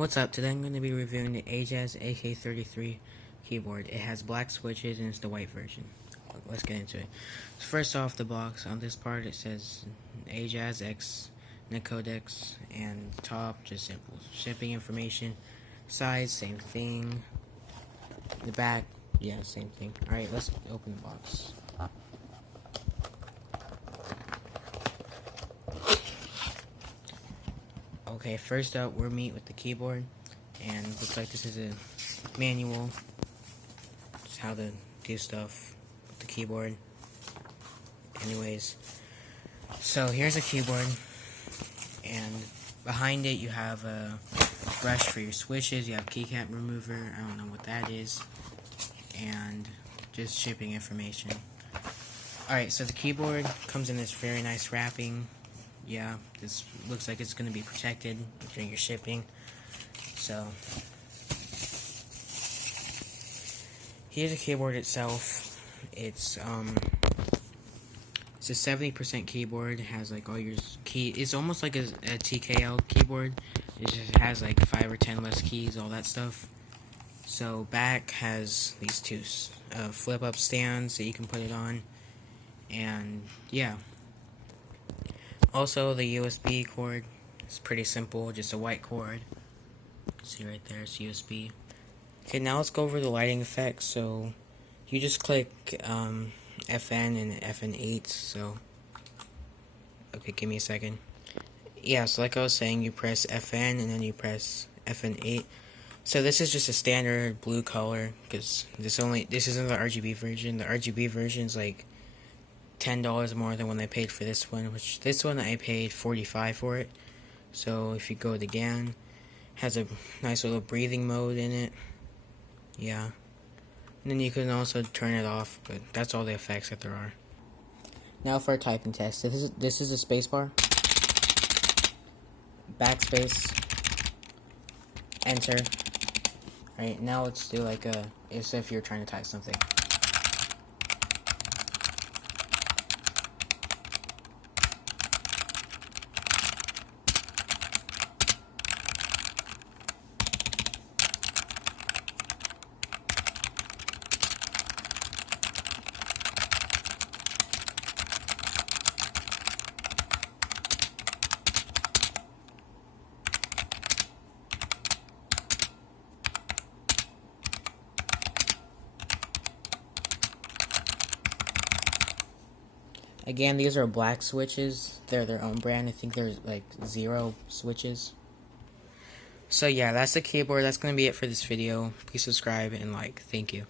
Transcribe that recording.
What's up? Today I'm going to be reviewing the Ajazz ak33 keyboard. It has black switches and it's the white version. Let's get into it. So first off the box, on this part it says Ajazz X Codex, and top just simple shipping information. Size, same thing. The back, yeah, same thing. Alright, let's open the box. Okay, first up we're meet with the keyboard, and looks like this is a manual. Just how to do stuff with the keyboard. Anyways, so here's a keyboard, and behind it you have a brush for your switches. You have keycap remover, I don't know what that is, and just shipping information. Alright, so the keyboard comes in this very nice wrapping. Yeah, this looks like it's going to be protected during your shipping. So, here's the keyboard itself. It's a 70% keyboard. It has like all your key. It's almost like a TKL keyboard. It just has like 5 or 10 less keys, all that stuff. So back has these two flip up stands that you can put it on, and yeah. Also, the USB cord is pretty simple, just a white cord. See right there, it's USB. Okay, now let's go over the lighting effects. So, you just click FN and FN8. So, okay, give me a second. Yeah, so like I was saying, you press FN and then you press FN8. So this is just a standard blue color, because this isn't the RGB version. The RGB version is like $10 more than when I paid for this one, which this one I paid $45 for it. So if you go to GAN, has a nice little breathing mode in it. Yeah. And then you can also turn it off, but that's all the effects that there are. Now for a typing test. This is a spacebar. Backspace. Enter. Alright, now let's do like as if you're trying to type something. Again, these are black switches. They're their own brand. I think there's like 0 switches. So yeah, that's the keyboard. That's going to be it for this video. Please subscribe and like. Thank you.